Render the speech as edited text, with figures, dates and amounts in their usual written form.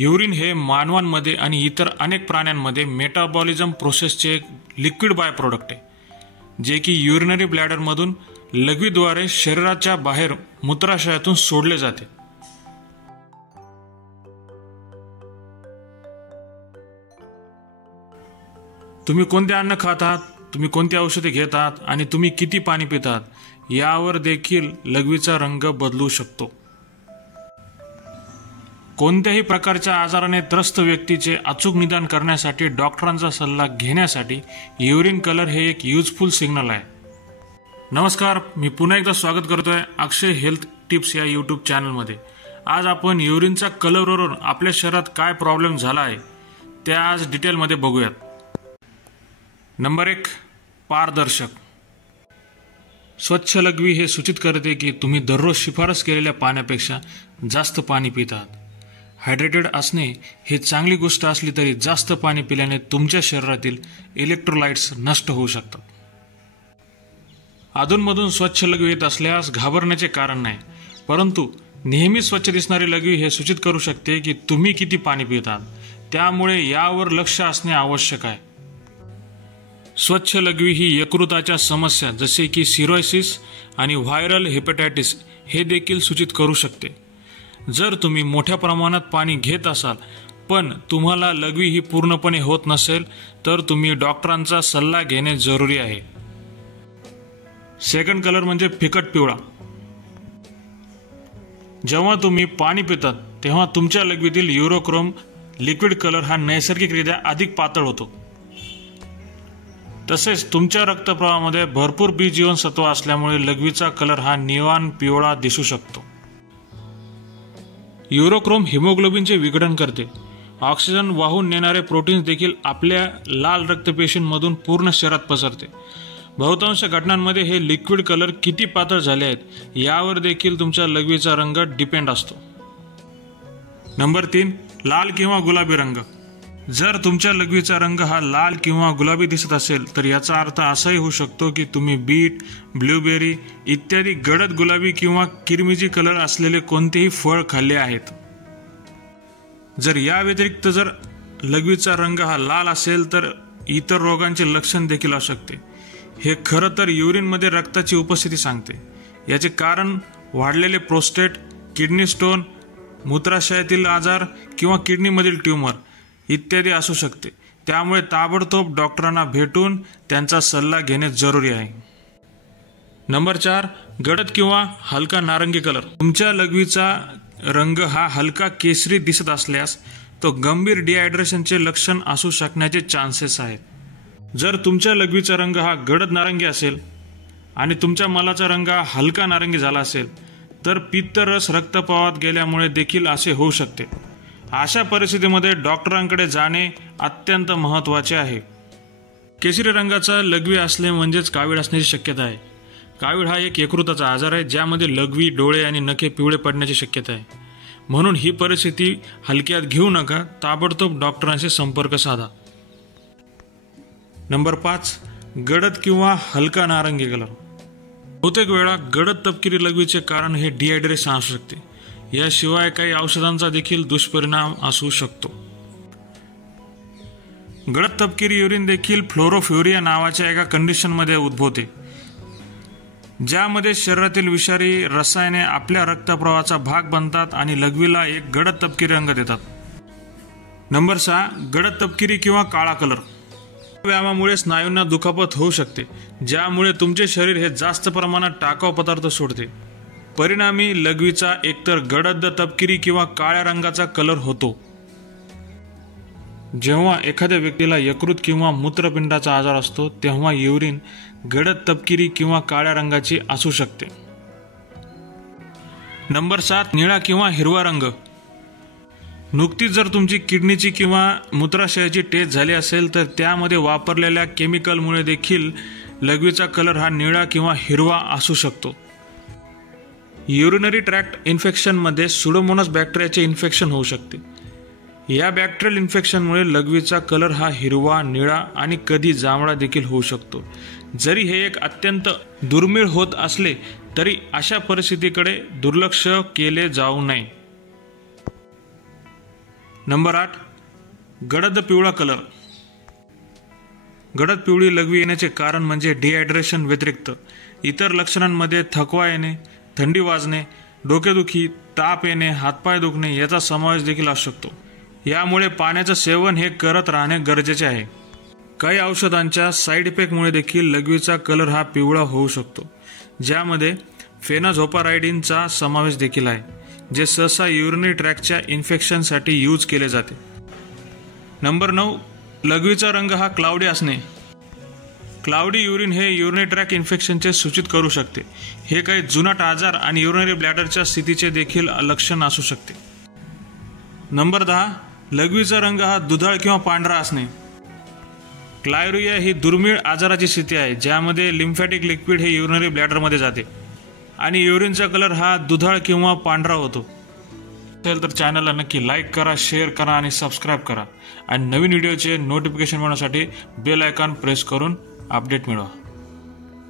Urine हे मानवांमध्ये आणि इतर अनेक प्राण्यांमध्ये मेटाबॉलिझम प्रोसेसचे एक लिक्विड बाय प्रोडक्ट आहे, जे की युरिनरी ब्लॅडरमधून लघवीद्वारे शरीराच्या बाहेर मूत्राशयातून सोडले जाते. तुम्ही कोणते अन्न खात आहात, तुम्ही कोणती औषधे घेत आहात आणि तुम्ही किती पाणी पितात यावर देखील लघवीचा रंग बदलू शकतो. कोणत्याही प्रकारच्या आजाराने त्रस्त व्यक्तीचे अचूक निदान करण्यासाठी डॉक्टरांचा सल्ला घेण्यासाठी युरिन कलर हे एक युजफुल सिग्नल आहे. नमस्कार, मी पुन्हा एकदा स्वागत करतोय अक्षय हेल्थ टिप्स या यूट्यूब चॅनलमध्ये. आज आपण युरिनच्या कलरवरून आपल्या शरीरात काय प्रॉब्लेम झाला आहे ते आज डिटेलमध्ये बघूयात. नंबर 1, पारदर्शक. स्वच्छ लघवी हे सूचित करते की तुम्ही दररोज शिफारस केलेल्या पाण्यापेक्षा जास्त पाणी पित आहात. हायड्रेटेड असणे ही चांगली गोष्ट असली तरी जास्त पाणी पिल्याने तुमच्या शरीरातील इलेक्ट्रोलाइट्स नष्ट होऊ शकतात. अधूनमधून स्वच्छ लघवी येत असल्यास घाबरण्याचे कारण नाही, परंतु नेहमी स्वच्छ दिसणारी लघवी हे सूचित करू शकते की तुम्ही किती पाणी पित आहात. त्यामुळे यावर लक्ष असणे आवश्यक आहे. स्वच्छ लघवी ही यकृताच्या समस्या जसे की सिरोसिस आणि व्हायरल हेपेटायटिस हे देखील सूचित करू शकते. जर तुम्ही मोठ्या प्रमाणात पाणी घेत असाल पण तुम्हाला लघवी ही पूर्णपणे होत नसेल तर तुम्ही डॉक्टरांचा सल्ला घेणे जरुरी आहे. सेकंड कलर म्हणजे फिकट पिवळा. जेव्हा तुम्ही पाणी पितात तेव्हा तुमच्या लघवीतील युरोक्रोम लिक्विड कलर हा नैसर्गिकरित्या अधिक पातळ होतो. तसेच तुमच्या रक्तप्रवाहामध्ये भरपूर बी जीवनसत्व असल्यामुळे लघवीचा कलर हा निळान पिवळा दिसू शकतो. युरोक्रोम हिमोग्लोबिनचे विघटन करते. ऑक्सिजन वाहून नेणारे प्रोटीन्स देखील आपल्या लाल रक्तपेशींमधून पूर्ण शरीरात पसरते. बहुतांश घटनांमध्ये हे लिक्विड कलर किती पातळ झाले आहेत यावर देखील तुमच्या लघवीचा रंग डिपेंड असतो. नंबर 3, लाल किंवा गुलाबी रंग. जर तुमच्या लघवीचा रंग हा लाल किंवा गुलाबी दिसत असेल तर याचा अर्थ असाही होऊ शकतो की तुम्ही बीट, ब्लूबेरी इत्यादी गडद गुलाबी किंवा किरमिजी कलर असलेले कोणतेही फळ खाल्ले आहेत. जर या व्यतिरिक्त जर लघवीचा रंग हा लाल असेल तर इतर रोगांचे लक्षण देखील असू शकते. हे खरं तर युरिनमध्ये रक्ताची उपस्थिती सांगते. याचे कारण वाढलेले प्रोस्टेट, किडनी स्टोन, मूत्राशयातील आजार किंवा किडनीमधील ट्यूमर इत्यादी असू शकते. त्यामुळे ताबडतोब डॉक्टरांना भेटून त्यांचा सल्ला घेणे जरुरी आहे. नंबर 4, गडद किंवा हलका नारंगी कलर. तुमच्या लघवीचा रंग हा हलका केसरी दिसत असल्यास तो गंभीर डिहायड्रेशनचे लक्षण असू शकण्याचे चान्सेस आहेत. जर तुमच्या लघवीचा रंग हा गडद नारंगी असेल आणि तुमच्या मलाचा रंग हा हलका नारंगी झाला असेल तर पित्तरस रक्तप्रवाहात गेल्यामुळे देखील असे होऊ शकते. अशा परिस्थितीमध्ये डॉक्टरांकडे जाणे अत्यंत महत्त्वाचे आहे. केसरी रंगाचा लघवी असले म्हणजेच कावीळ असण्याची शक्यता आहे. कावीळ हा एक यकृताचा आजार आहे ज्यामध्ये लघवी, डोळे आणि नखे पिवळे पडण्याची शक्यता आहे. म्हणून ही परिस्थिती हलक्यात घेऊ नका, ताबडतोब डॉक्टरांशी संपर्क साधा. नंबर 5, गडद किंवा हलका नारंगी कलर. बहुतेक वेळा गडद तपकिरी लघवीचे कारण हे डिहायड्रेशन असू शकते. याशिवाय काही औषधांचा देखील दुष्परिणाम असू शकतो. गडद तपकिरी युरिन देखील फ्लोरोफ्युरिया नावाच्या एका कंडिशनमध्ये उद्भवते, ज्यामध्ये शरीरातील विषारी रसायने आपल्या रक्तप्रवाहाचा भाग बनतात आणि लघवीला एक गडद तपकिरी रंग देतात. नंबर 6, गडद तपकिरी किंवा काळा कलर. व्यायामामुळे स्नायूंना दुखापत होऊ शकते, ज्यामुळे तुमचे शरीर हे जास्त प्रमाणात टाकाऊ पदार्थ सोडते. परिणामी लघवीचा एकतर गडद तपकिरी किंवा काळ्या रंगाचा कलर होतो. जेव्हा एखाद्या व्यक्तीला यकृत किंवा मूत्रपिंडाचा आजार असतो तेव्हा युरिन गडद तपकिरी किंवा काळ्या रंगाची असू शकते. नंबर 7, निळा किंवा हिरवा रंग. नुकतीच जर तुमची किडनीची किंवा मूत्राशयाची टेस्ट झाली असेल तर त्यामध्ये वापरलेल्या केमिकलमुळे देखील लघवीचा कलर हा निळा किंवा हिरवा असू शकतो. युरिनरी ट्रॅक्ट इन्फेक्शनमध्ये सुडोमोनास बॅक्टेरियाचे इन्फेक्शन होऊ शकते. या बॅक्टेरियल इन्फेक्शनमुळे लघवीचा कलर हा हिरवा, निळा आणि कधी जांभळा देखील होऊ शकतो. जरी हे एक अत्यंत दुर्मिळ होत असले तरी अशा परिस्थितीकडे दुर्लक्ष केले जाऊ नये. नंबर 8, गडद पिवळा कलर. गडद पिवळी लघवी येण्याचे कारण म्हणजे डिहायड्रेशन व्यतिरिक्त इतर लक्षणांमध्ये थकवा येणे, थंडी वाजणे, डोकेदुखी, ताप येणे, हातपाय दुखणे याचा समावेश देखील असू शकतो. यामुळे पाण्याचं सेवन हे करत राहणे गरजेचे आहे. काही औषधांच्या साईड इफेक्टमुळे देखील लघवीचा कलर हा पिवळा होऊ शकतो, ज्यामध्ये फेनाझोपाराइडिनचा समावेश देखील आहे, जे सहसा युरिनरी ट्रॅकच्या इन्फेक्शनसाठी यूज केले जाते. नंबर 9, लघवीचा रंग हा क्लाउडी असणे. क्लाउडी युरिन हे युरिनरी ट्रॅक इन्फेक्शनचे सूचित करू शकते. हे काही जुनाट आजार आणि युरिनरी ब्लॅडरच्या स्थितीचे देखील लक्षण असू शकते. नंबर 10, लघवीचा रंग हा दुधाळ किंवा पांढरा असणे. क्लायरिया ही दुर्मिळ आजाराची स्थिती आहे, ज्यामध्ये लिम्फॅटिक लिक्विड हे युरिनरी ब्लॅडरमध्ये जाते आणि युरिनचा कलर हा दुधाळ किंवा पांढरा होतो. असेल तर चॅनलला नक्की लाईक करा, शेअर करा आणि सबस्क्राईब करा आणि नवीन व्हिडिओचे नोटिफिकेशन मिळवण्यासाठी बेल आयकॉन प्रेस करून अपडेट मिळवा.